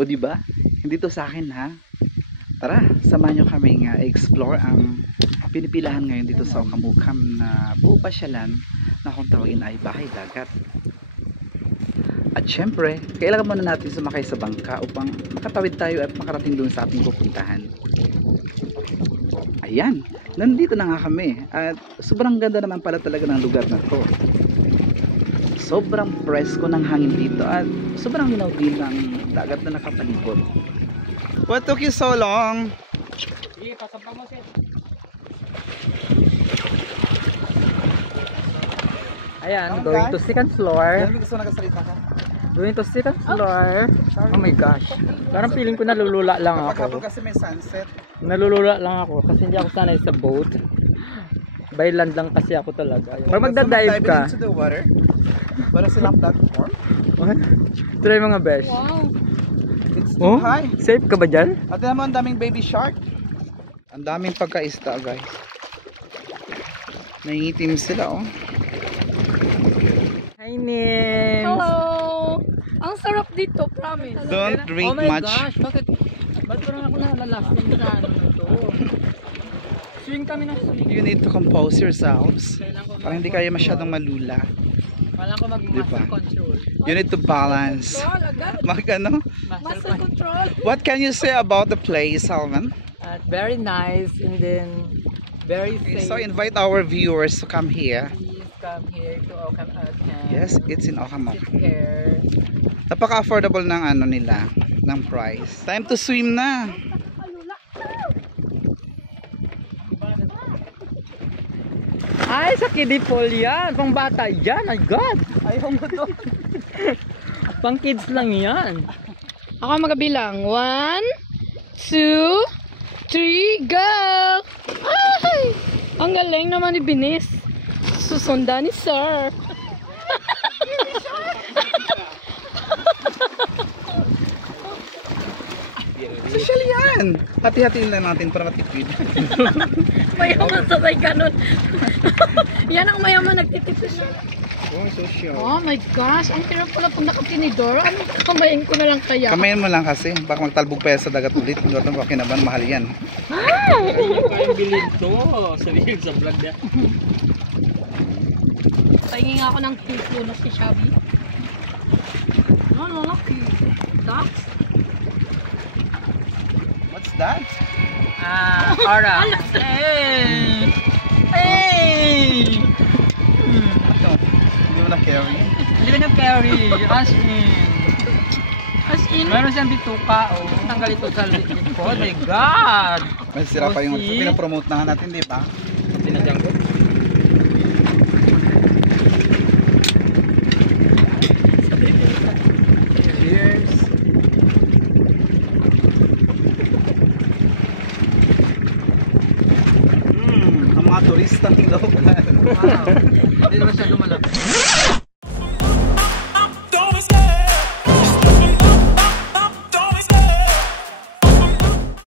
O di ba? Hindi to sa akin ha. Tara, samahan nyo kami nga explore ang pinipilahan ngayon dito sa Okamukam na buo pasyalan na kung tawagin ay bahay dagat. At syempre, kailangan muna natin sumakay sa bangka upang makatawid tayo at makarating doon sa ating pupuntahan. Ayan, nandito na nga kami at sobrang ganda naman pala talaga ng lugar na to. Sobrang presko ng hangin dito at sobrang linaw din ng dagat na nakapalibot. What took you so long? Sige, pasampa mo siya. Ayan, going to second floor. Gusto nakasalita ka? Going to second floor. Oh my gosh. Parang feeling ko nalulula lang Pagkabol ako. kasi may sunset. Nalulula lang ako kasi hindi ako sanay sa boat. By land lang kasi ako talaga. Pag magda-dive ka. Into the water. But it's not that warm. What? Try mga besh. Wow. It's too high. Safe ka ba dyan? At naman ang daming baby shark. Ang daming pagkaista guys. Nangingitim sila oh. Hi Nins! Hello! Ang sarap dito, promise. Don't drink oh my much. gosh, bakit? Ba't parang ako nalalastan sa ano nito? Swing kami ng swing. You need to compose yourselves. Para hindi kayo masyadong malula. Wala ko Diba? mag-muscle control. You need to balance. Mag ano? Muscle control. What can you say about the place, Salman? Very nice and then very safe. So invite our viewers to come here. Please come here to Okamukam. Yes, it's in Okamukam. Sit here. Napaka-affordable ng ano nila, ng price. Time to swim na. Ay, sa kiddie pool yan. Pang bata yan. My God. Ayaw mo doon. Pang kids lang yan. Ako magabilang. 1, 2, 3, go! Ay! Ang galing naman ni Binis. Susunda ni Sir. Social yan. Hati-hatiin lang natin para matipid. Mayaman sabay ganun. Yan ang mayaman nagtitipid siya. Oh, social. Oh my gosh, ang hirap pala pag nakatinidor. Ano, kamayin ko na lang kaya. Kamayin mo lang kasi. Baka magtalbog pa yan sa dagat ulit. Hindi ko ito kinaban. Mahal yan. Kayang bilhin to. Sabihin sa vlog niya. Pahingi nga ako ng tissue na si Shabby. Ano, laki. Ducks? What's that? Aura. Hey! Hey! Ito. Hindi mo na-carry. Hindi ko na-carry. As in. As in? Meron siyang bituka. Oh. Tanggal ito sa likod ko. Oh my God! May sira pa yung see? pinapromote na natin, di ba? Sinadyan ko. Cheers! Ang mga turistang loob. Wow. Hindi naman siya lumalap.